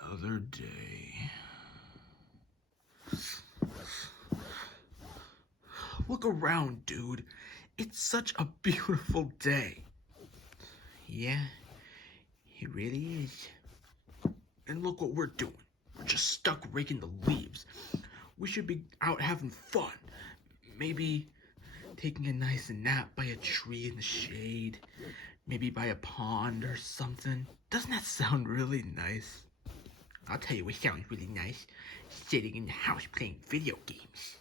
Another day. Look around, dude. It's such a beautiful day. Yeah, it really is. And look what we're doing. We're just stuck raking the leaves. We should be out having fun. Maybe taking a nice nap by a tree in the shade. Maybe by a pond or something. Doesn't that sound really nice? I'll tell you what sounds really nice. Sitting in the house playing video games.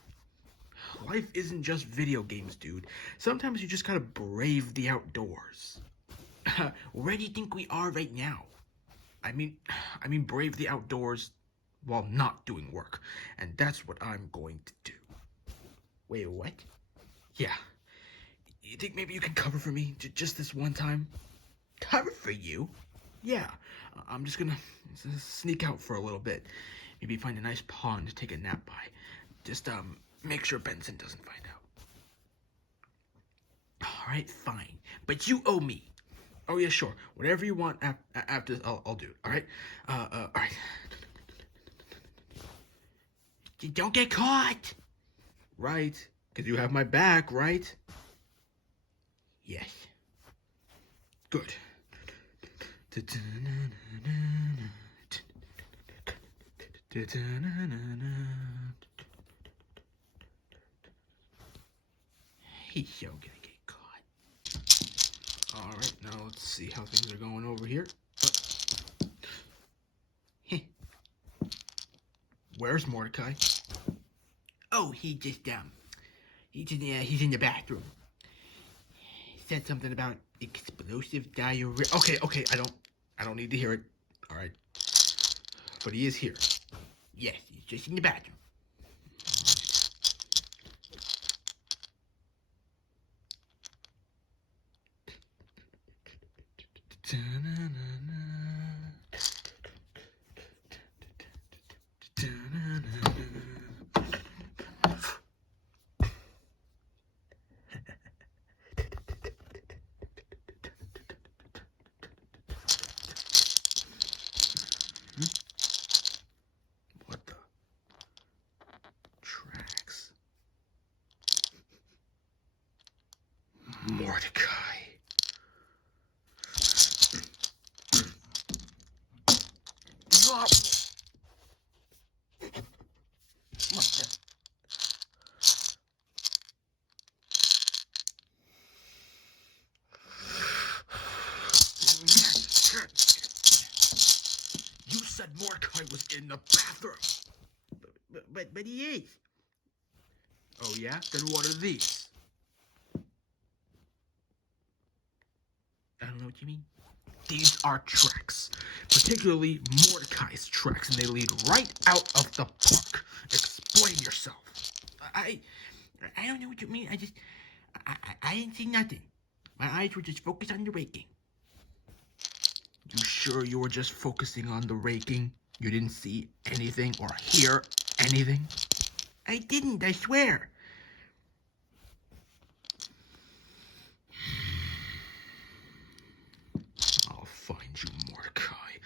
Life isn't just video games, dude. Sometimes you just gotta brave the outdoors. Where do you think we are right now? I mean, brave the outdoors while not doing work. And that's what I'm going to do. Wait, what? Yeah. You think maybe you can cover for me just this one time? Cover for you? Yeah. I'm just gonna sneak out for a little bit. Maybe find a nice pond to take a nap by. Just, make sure Benson doesn't find out. Alright, fine. But you owe me. Oh, yeah, sure. Whatever you want after this, I'll do. Alright? Alright. Don't get caught! Right. Because you have my back, right? Yes. Good. He's so gonna get caught. Alright, now let's see how things are going over here. Where's Mordecai? Oh, he's in the bathroom. He said something about explosive diarrhea. Okay, I don't need to hear it. Alright. But he is here. Yes, he's just in the bathroom. What the? Tracks. Mordecai. You said Mordecai was in the bathroom. But he is. Oh yeah? Then what are these? I don't know what you mean. These are tracks. Particularly Mordecai's tracks, and they lead right out of the park. Explain yourself. I don't know what you mean. I didn't see nothing. My eyes were just focused on the raking. You sure you were just focusing on the raking? You didn't see anything or hear anything? I didn't, I swear. I'll find you, Mordecai.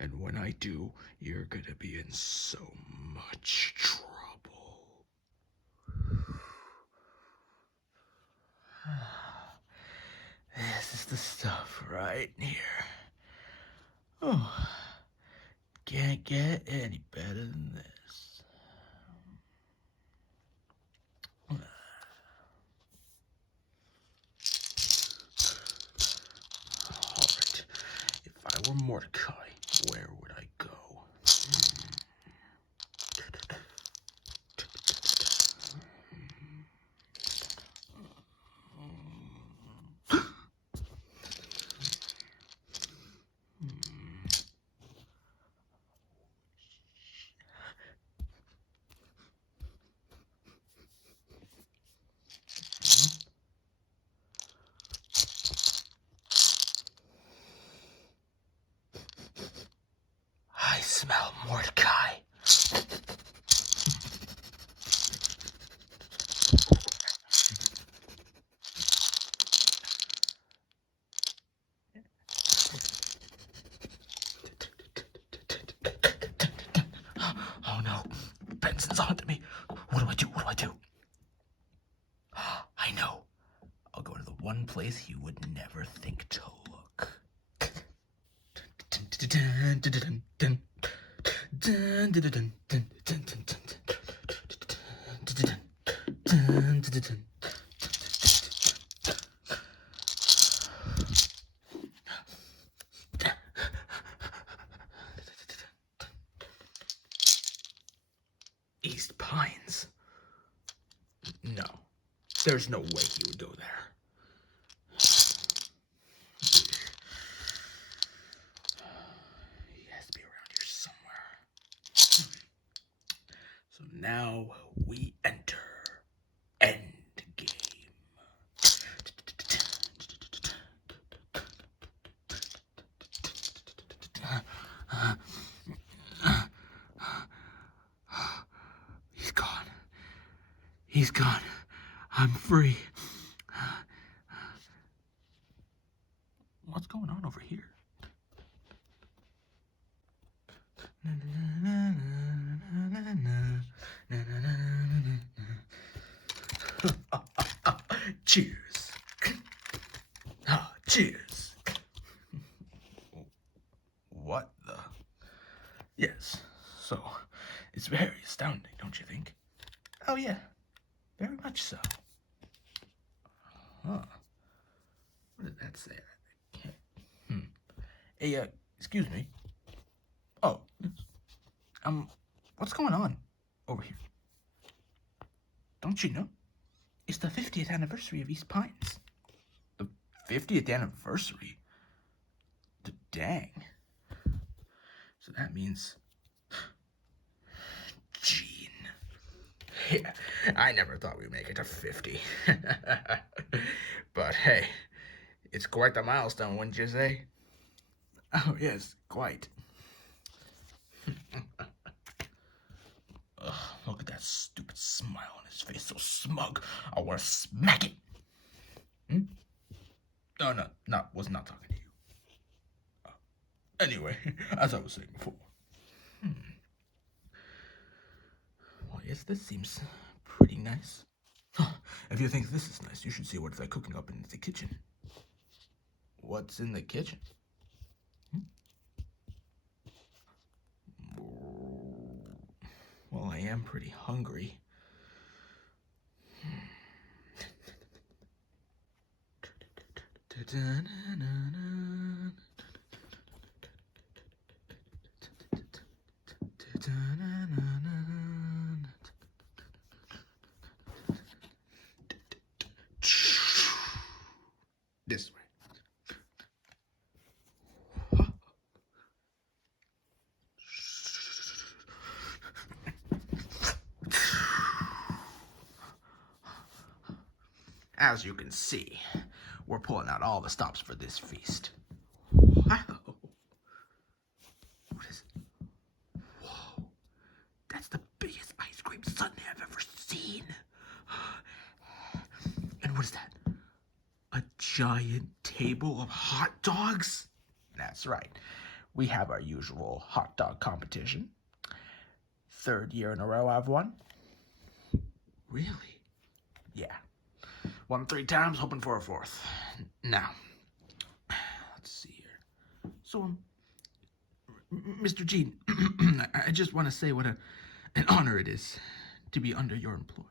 And when I do, you're gonna be in so much trouble. This is the stuff right here. Oh, can't get any better than this. Alright, if I were Mordecai, where would I go? smell Mordecai. Oh no, Benson's onto me. What do I do? What do I do? I know. I'll go to the one place he would never think to look. East Pines. No, there's no way he would go there. He has to be around here somewhere. So now we enter Endgame. He's gone. He's gone. I'm free. What's going on over here? Cheers. Cheers. What the? Yes, so it's very astounding, don't you think? Oh yeah, very much so. Huh. What did that say? I can't. Hey, excuse me. Oh, what's going on over here? Don't you know? It's the 50th anniversary of East Pines. The 50th anniversary? Dang. So that means... Gene. Yeah, I never thought we'd make it to 50. But hey, it's quite the milestone, wouldn't you say? Oh, yes, quite. Ugh, look at that stupid smile on his face, so smug. I want to smack it. No, was not talking to you. Anyway, as I was saying before. Well, yes, this seems pretty nice. If you think this is nice, you should see what they're cooking up in the kitchen. What's in the kitchen? Well, I am pretty hungry. This way. As you can see, we're pulling out all the stops for this feast. Wow. What is it? Whoa. That's the biggest ice cream sundae I've ever seen. And what is that? A giant table of hot dogs? That's right. We have our usual hot dog competition. 3rd year in a row I've won. Really? Yeah. Won 3 times, hoping for a 4th. Now, let's see here. So, Mr. Gene, I just want to say what an honor it is to be under your employ.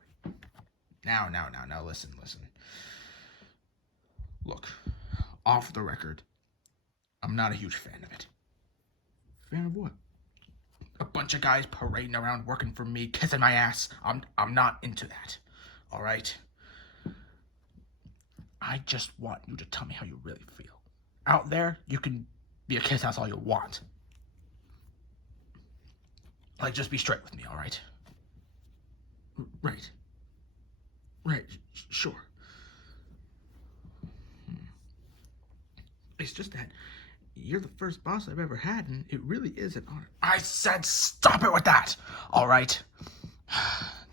Now, listen. Look, off the record, I'm not a huge fan of it. Fan of what? A bunch of guys parading around working for me, kissing my ass. I'm not into that. All right? I just want you to tell me how you really feel. Out there, you can be a kiss ass all you want. Like, just be straight with me, all right? Right. Sure. It's just that You're the first boss I've ever had, and it really is an honor. I said stop it with that, all right?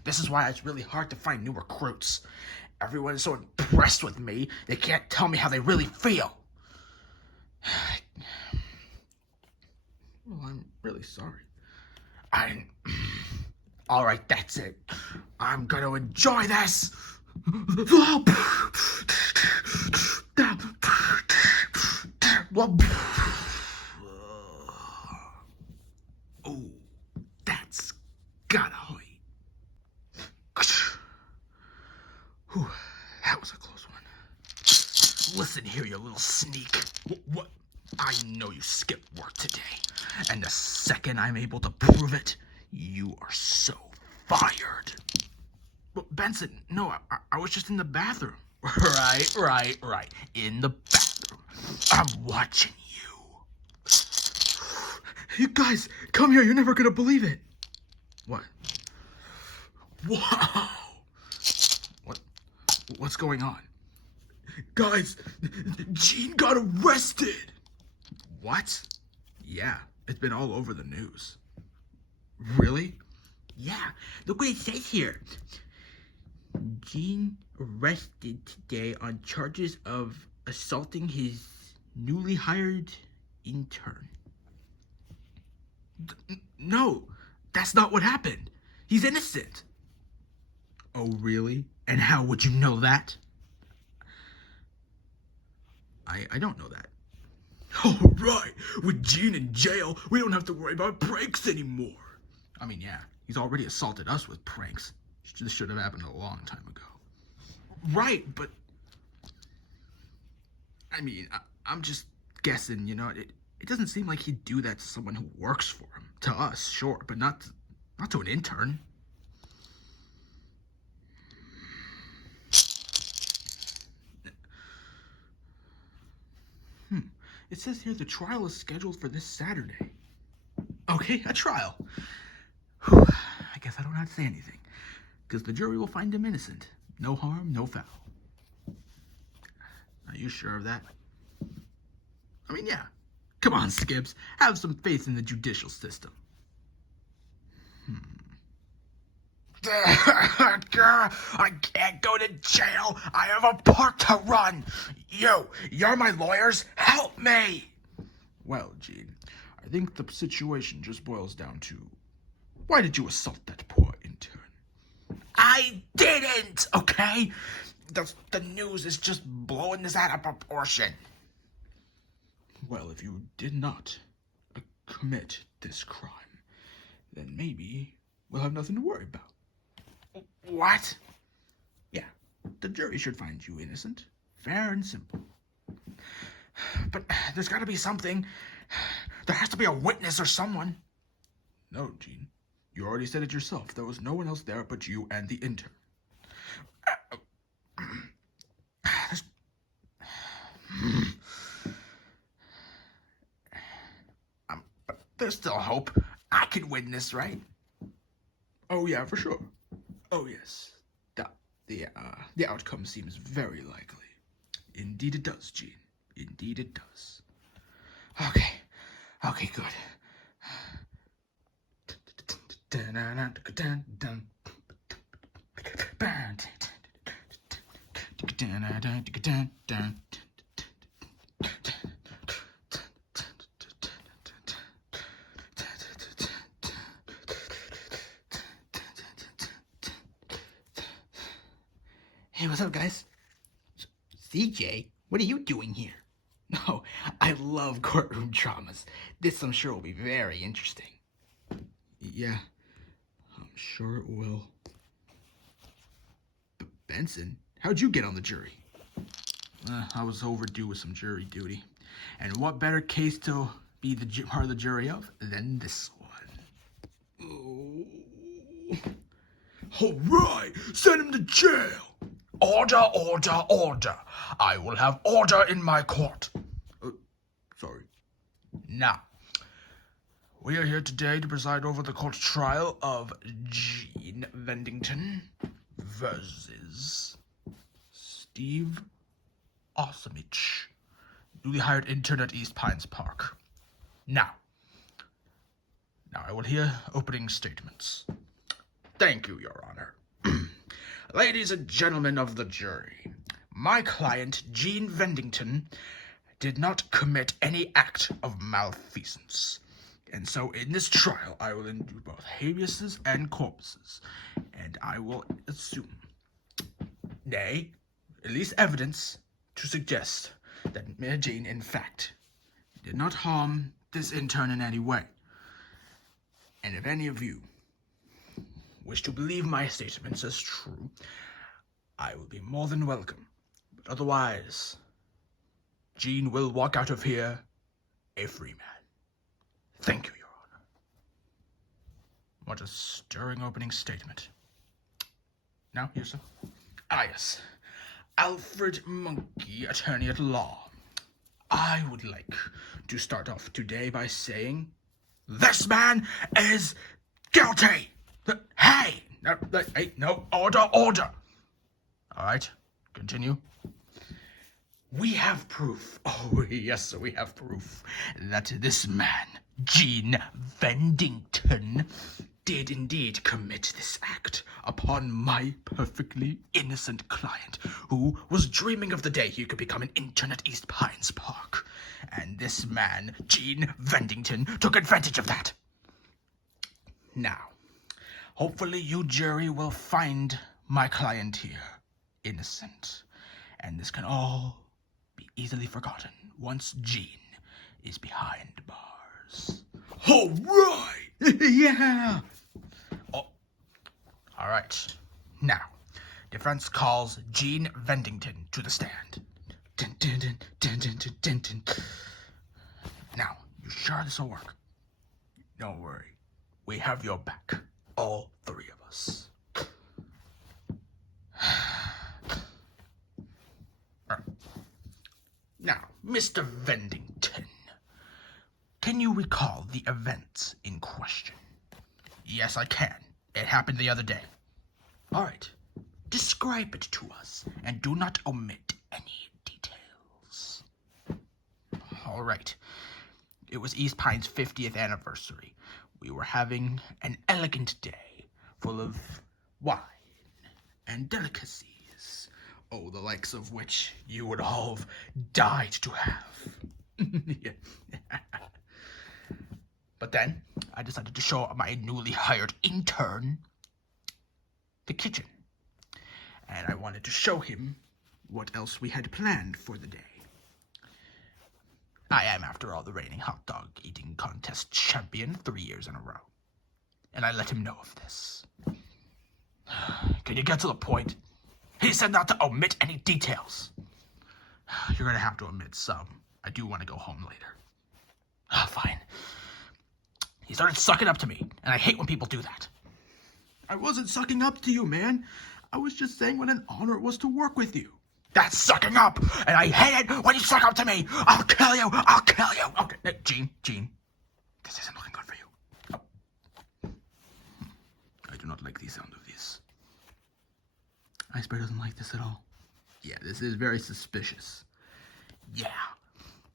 This is why it's really hard to find new recruits. Everyone is so impressed with me, they can't tell me how they really feel. Well, I'm really sorry. All right, that's it. I'm gonna enjoy this. Oh, that's gotta hurt. Whew, that was a close one. Listen here, you little sneak. What? I know you skipped work today, and the second I'm able to prove it, you are so fired. But Benson, no, I was just in the bathroom. Right. In the bathroom. I'm watching you. You guys, come here. You're never gonna believe it. What? Wow. What's going on? Guys, Gene got arrested. What? Yeah, it's been all over the news. Really? Yeah, look what it says here. Gene arrested today on charges of assaulting his newly hired intern. No, that's not what happened. He's innocent. Oh, really? And how would you know that? I don't know that. Oh, right. With Gene in jail, we don't have to worry about pranks anymore. I mean, yeah, he's already assaulted us with pranks. This should have happened a long time ago. Right, but... I mean, I'm just guessing, you know, it doesn't seem like he'd do that to someone who works for him. To us, sure, but not to an intern. It says here the trial is scheduled for this Saturday. Okay, a trial. Whew, I guess I don't have to say anything, because the jury will find him innocent. No harm, no foul. Are you sure of that? I mean, yeah. Come on, Skips. Have some faith in the judicial system. I can't go to jail. I have a park to run. You're my lawyers. Help me. Well, Gene, I think the situation just boils down to, why did you assault that poor intern? I didn't, okay? The news is just blowing this out of proportion. Well, if you did not commit this crime, then maybe we'll have nothing to worry about. What? Yeah, the jury should find you innocent. Fair and simple. But there's got to be something. There has to be a witness or someone. No, Gene. You already said it yourself. There was no one else there but you and the intern. But there's still hope. I can win this, right? Oh, yeah, for sure. Oh, yes. The outcome seems very likely. Indeed it does, Gene. Indeed it does. Okay, good. Hey, what's up, guys? CJ, what are you doing here? No, I love courtroom dramas. This, I'm sure, will be very interesting. Yeah, I'm sure it will. But Benson, how'd you get on the jury? I was overdue with some jury duty. And what better case to be part of the jury of than this one? Oh. All right, send him to jail. Order. I will have order in my court. Sorry. Now, we are here today to preside over the court trial of Gene Vendington versus Steve Osmich, newly hired intern at East Pines Park. Now I will hear opening statements. Thank you, Your Honor. Ladies and gentlemen of the jury, my client, Gene Vendington, did not commit any act of malfeasance. And so in this trial, I will do both habeas and corpuses, and I will assume, nay, at least evidence to suggest that Mayor Gene, in fact, did not harm this intern in any way. And if any of you wish to believe my statements as true, I will be more than welcome. But otherwise, Gene will walk out of here a free man. Thank you, Your Honor. What a stirring opening statement. Now, here, sir. Ah, yes. Alfred Monkey, attorney at law. I would like to start off today by saying, this man is guilty! Hey! No, order! All right, continue. We have proof, oh yes, we have proof, that this man, Gene Vendington, did indeed commit this act upon my perfectly innocent client, who was dreaming of the day he could become an intern at East Pines Park. And this man, Gene Vendington, took advantage of that. Now, hopefully you jury will find my client here innocent, and this can all be easily forgotten once Gene is behind bars. All right! Yeah! Oh. All right. Now, defense calls Gene Vendington to the stand. Dun, dun, dun, dun, dun, dun, dun, dun. Now, you sure this will work? Don't worry. We have your back. All three of us. Now, Mr. Vendington, can you recall the events in question? Yes, I can. It happened the other day. All right. Describe it to us, and do not omit any details. All right. It was East Pine's 50th anniversary. We were having an elegant day full of wine and delicacies. Oh, the likes of which you would all have died to have. But then, I decided to show my newly hired intern the kitchen. And I wanted to show him what else we had planned for the day. I am, after all, the reigning hot dog eating contest champion 3 years in a row. And I let him know of this. Can you get to the point? He said not to omit any details. You're gonna have to omit some. I do want to go home later. Fine. He started sucking up to me, and I hate when people do that. I wasn't sucking up to you, man. I was just saying what an honor it was to work with you. That's sucking up, and I hate it when you suck up to me. I'll kill you. Okay, Gene, this isn't looking good for you. Oh. I do not like the sound of this. Iceberg doesn't like this at all. Yeah, this is very suspicious. Yeah,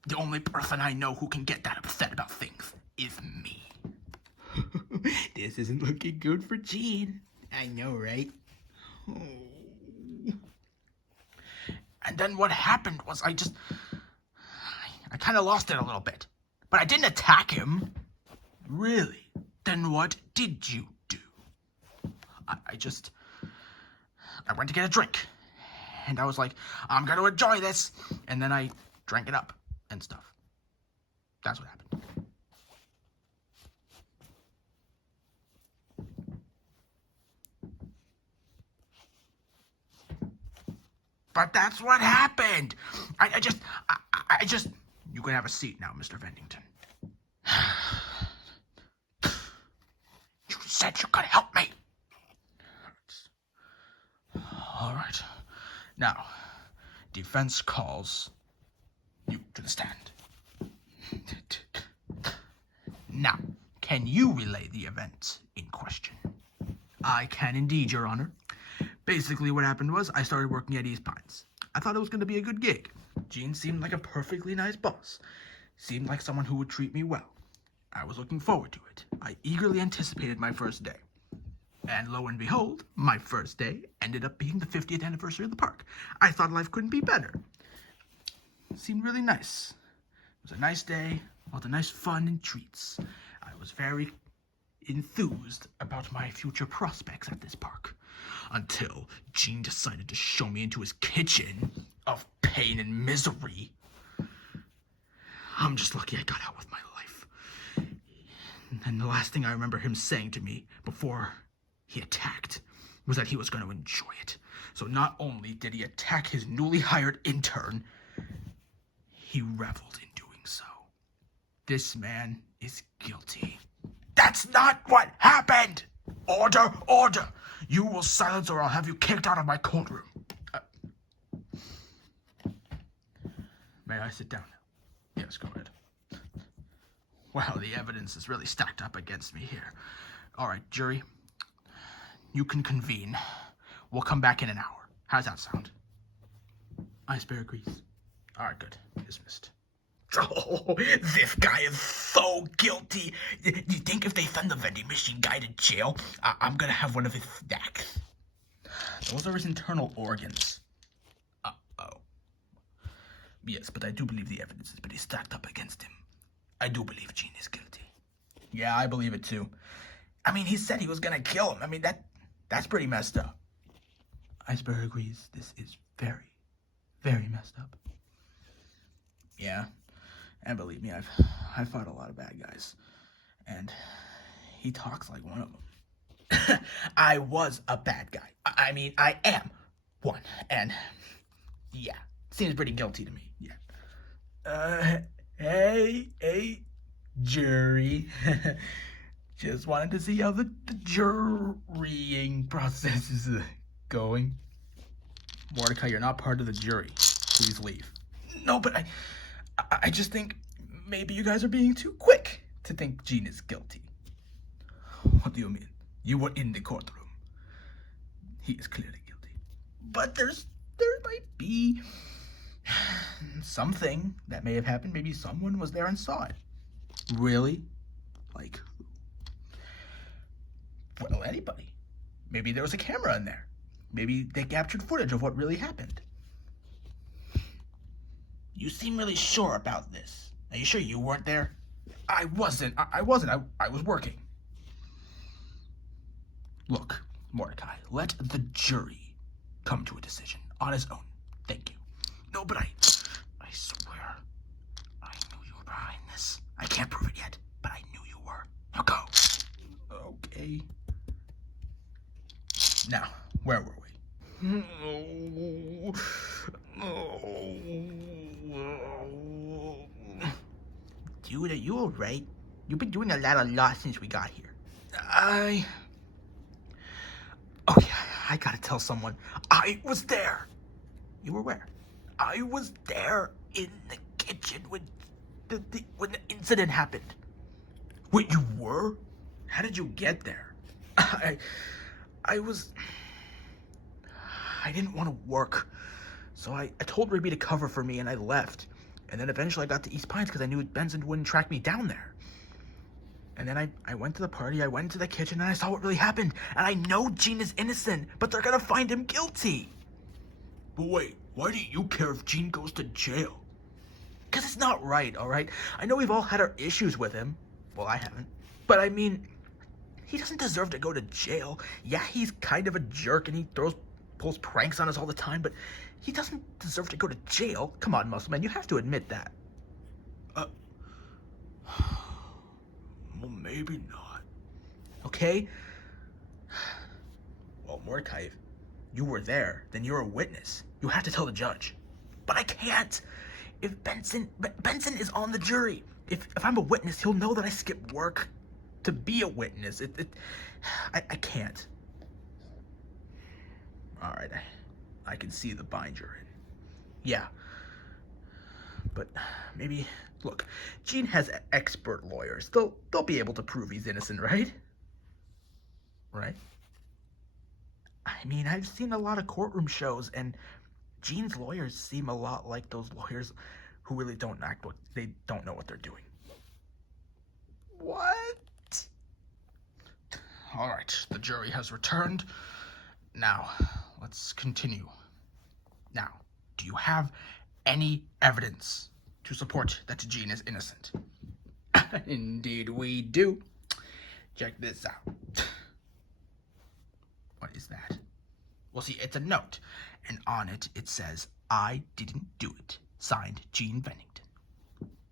the only person I know who can get that upset about things is me. This isn't looking good for Gene. I know, right? Oh. And then what happened was I kind of lost it a little bit. But I didn't attack him. Really? Then what did you do? I went to get a drink. And I was like, I'm going to enjoy this. And then I drank it up and stuff. That's what happened. But that's what happened. I just... You can have a seat now, Mr. Vendington. You said you could help me. All right. Now, defense calls you to the stand. Now, can you relay the events in question? I can indeed, Your Honor. Basically, what happened was I started working at East Pines. I thought it was going to be a good gig. Gene seemed like a perfectly nice boss. Seemed like someone who would treat me well. I was looking forward to it. I eagerly anticipated my first day. And lo and behold, my first day ended up being the 50th anniversary of the park. I thought life couldn't be better. It seemed really nice. It was a nice day, all the nice fun and treats. I was very enthused about my future prospects at this park. Until Gene decided to show me into his kitchen of pain and misery. I'm just lucky I got out with my life. And the last thing I remember him saying to me before he attacked was that he was going to enjoy it. So not only did he attack his newly hired intern, he reveled in doing so. This man is guilty. That's not what happened! Order, order! You will silence or I'll have you kicked out of my courtroom. May I sit down now? Yes, go ahead. Well, the evidence is really stacked up against me here. All right, jury, you can convene. We'll come back in an hour. How's that sound? Iceberg agrees. All right, good. Dismissed. Oh, this guy is so guilty. Do you think if they send the vending machine guy to jail, I'm gonna have one of his snacks? Those are his internal organs. Uh-oh. Yes, but I do believe the evidence is pretty stacked up against him. I do believe Gene is guilty. Yeah, I believe it too. I mean, he said he was gonna kill him. I mean, that's pretty messed up. Iceberg agrees. This is very, very messed up. Yeah. And believe me, I've fought a lot of bad guys. And he talks like one of them. I was a bad guy. I mean, I am one. And yeah, seems pretty guilty to me. Yeah. Hey, jury. Just wanted to see how the jurying process is going. Mordecai, you're not part of the jury. Please leave. No, but I just think maybe you guys are being too quick to think Gene is guilty. What do you mean? You were in the courtroom. He is clearly guilty. But there might be something that may have happened. Maybe someone was there and saw it. Really? Like who? Well, anybody. Maybe there was a camera in there. Maybe they captured footage of what really happened. You seem really sure about this. Are you sure you weren't there? I wasn't. I was working. Look, Mordecai, let the jury come to a decision on his own. Thank you. No, but I swear, I knew you were behind this. I can't prove it yet, but I knew you were. Now go. Okay. Now, where were we? Dude, are you alright? You've been doing a lot of law since we got here. Oh yeah, I gotta tell someone. I was there. You were where? I was there in the kitchen when the incident happened. Wait, you were? How did you get there? I didn't want to work, so I told Ruby to cover for me and I left. And then eventually I got to East Pines because I knew Benson wouldn't track me down there. And then I went to the party, I went into the kitchen, and I saw what really happened. And I know Gene is innocent, but they're gonna find him guilty. But wait, why do you care if Gene goes to jail? Because it's not right, alright? I know we've all had our issues with him. Well, I haven't. But I mean, he doesn't deserve to go to jail. Yeah, he's kind of a jerk and he pulls pranks on us all the time, but he doesn't deserve to go to jail. Come on, Muscle Man, you have to admit that. Well, maybe not. Okay? Well, Mordecai, if you were there, then you're a witness. You have to tell the judge. But I can't. If Benson is on the jury. If I'm a witness, he'll know that I skipped work to be a witness. I can't. All right, I can see the bind you're in. Yeah. But maybe, look, Gene has expert lawyers. They'll be able to prove he's innocent, right? Right? I mean, I've seen a lot of courtroom shows, and Jean's lawyers seem a lot like those lawyers who really don't they don't know what they're doing. What? All right, the jury has returned. Now, let's continue. Now, do you have any evidence to support that Jean is innocent? Indeed we do. Check this out. What is that? Well, see, it's a note, and on it, it says, "I didn't do it." Signed, Jean Bennington.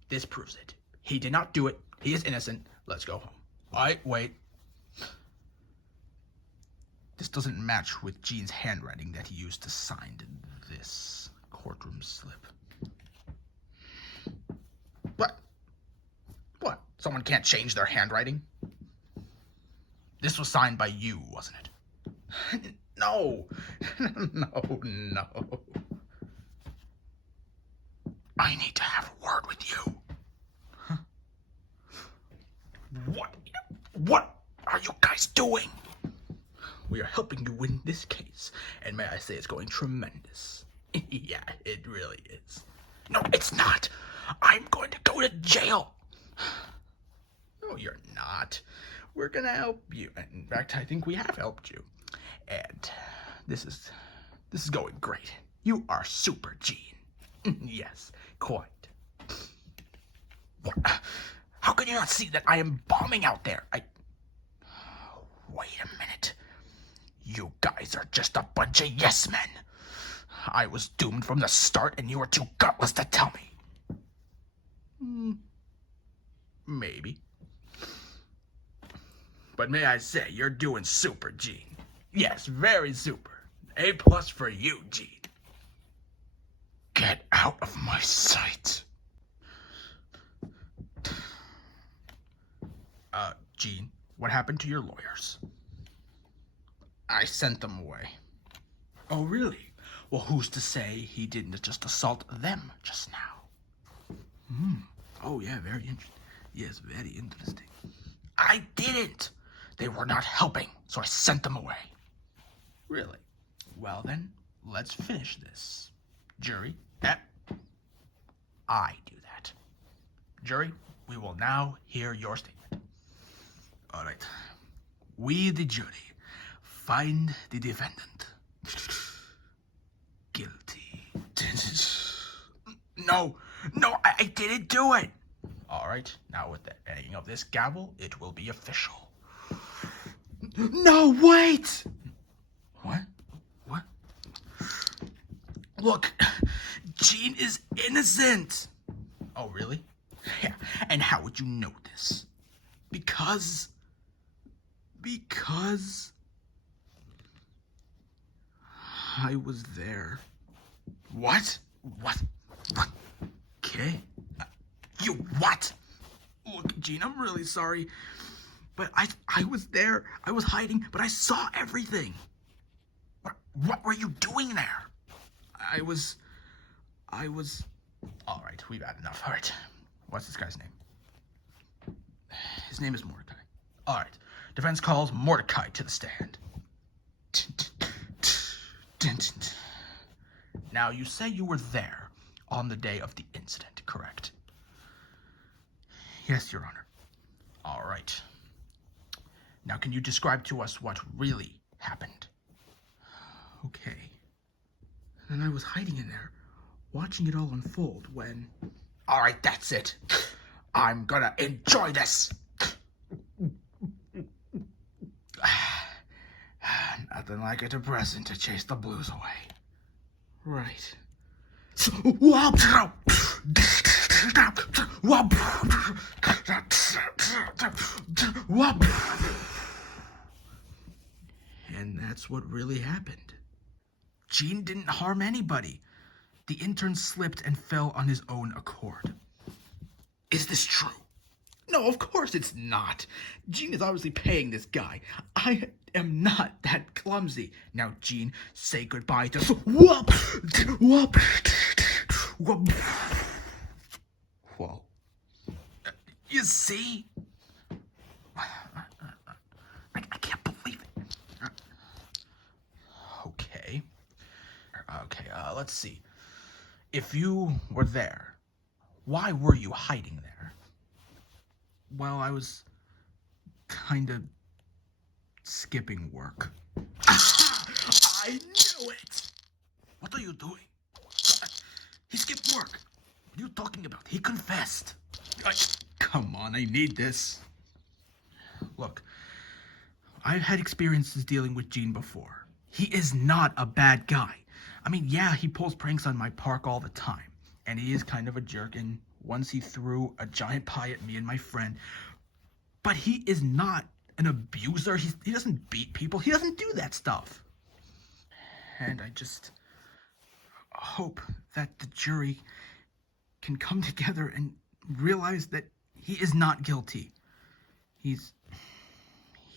This proves it. He did not do it. He is innocent. Let's go home. Wait. This doesn't match with Jean's handwriting that he used to sign this courtroom slip. What? Someone can't change their handwriting? This was signed by you, wasn't it? No. No. I need to have a word with you. Huh? What are you guys doing? We are helping you win this case, and may I say it's going tremendous. Yeah, it really is. No, it's not. I'm going to go to jail. No, you're not. We're gonna help you. In fact, I think we have helped you. And this is going great. You are super, Jean. Yes, quite. What? How can you not see that I am bombing out there? Wait a minute. You guys are just a bunch of yes men. I was doomed from the start, and you were too gutless to tell me. Maybe. But may I say, you're doing super, Jean. Yes, very super. A+ for you, Jean. Get out of my sight. Jean, what happened to your lawyers? I sent them away. Oh, really? Well, who's to say he didn't just assault them just now? Oh, yeah, very interesting. Yes, very interesting. I didn't. They were not helping, so I sent them away. Really? Well, then, let's finish this. Jury, I do that. Jury, we will now hear your statement. All right. We, the jury, find the defendant guilty. No, I didn't do it. All right, now with the ending of this gavel, it will be official. No, wait! What? Look, Jean is innocent. Oh, really? Yeah, and how would you know this? Because I was there. What? Okay. You what? Look, Jean, I'm really sorry, but I was there. I was hiding, but I saw everything. What were you doing there? I was... All right, we've had enough. All right, what's this guy's name? His name is Mordecai. All right, defense calls Mordecai to the stand. Now, you say you were there on the day of the incident, correct? Yes, Your Honor. All right. Now, can you describe to us what really happened? Okay. And I was hiding in there, watching it all unfold when... All right, that's it. I'm gonna enjoy this. Nothing like a depressant to chase the blues away. Right. And that's what really happened. Jean didn't harm anybody. The intern slipped and fell on his own accord. Is this true? No, of course it's not. Jean is obviously paying this guy. I am not that clumsy. Now, Jean, say goodbye to... Whoa. You see? I can't believe it. Okay, let's see. If you were there, why were you hiding there? Well, I was kind of skipping work. I knew it! What are you doing? He skipped work. What are you talking about? He confessed. Come on, I need this. Look, I've had experiences dealing with Gene before. He is not a bad guy. I mean, yeah, he pulls pranks on my park all the time. And he is kind of a jerk, and once he threw a giant pie at me and my friend. But he is not an abuser. He doesn't beat people. He doesn't do that stuff. And I just hope that the jury can come together and realize that he is not guilty. He's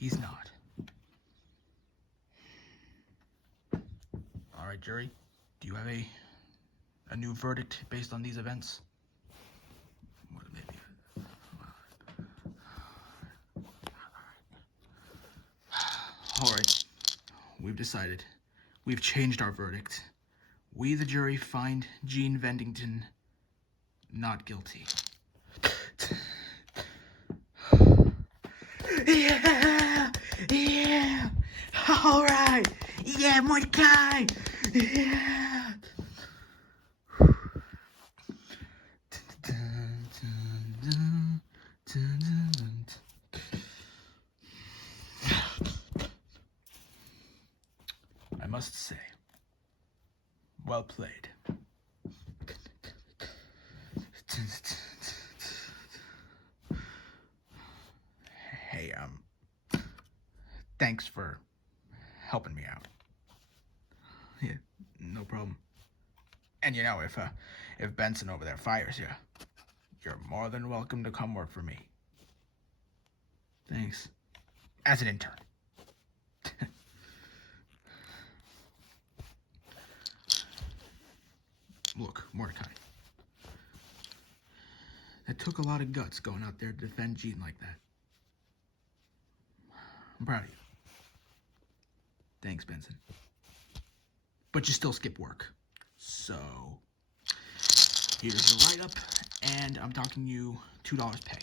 not. All right, jury. Do you have a new verdict based on these events? What maybe? All right. We've decided. We've changed our verdict. We, the jury, find Gene Vendington not guilty. Yeah! Yeah! All right! Yeah, Mordecai! Yeah! I must say, well played. Hey, thanks for helping me out. Yeah, no problem. And you know, if Benson over there fires you, you're more than welcome to come work for me. Thanks. As an intern. Look, Mordecai. That took a lot of guts going out there to defend Gene like that. I'm proud of you. Thanks, Benson. But you still skip work. So, here's your write-up, and I'm talking you $2 pay.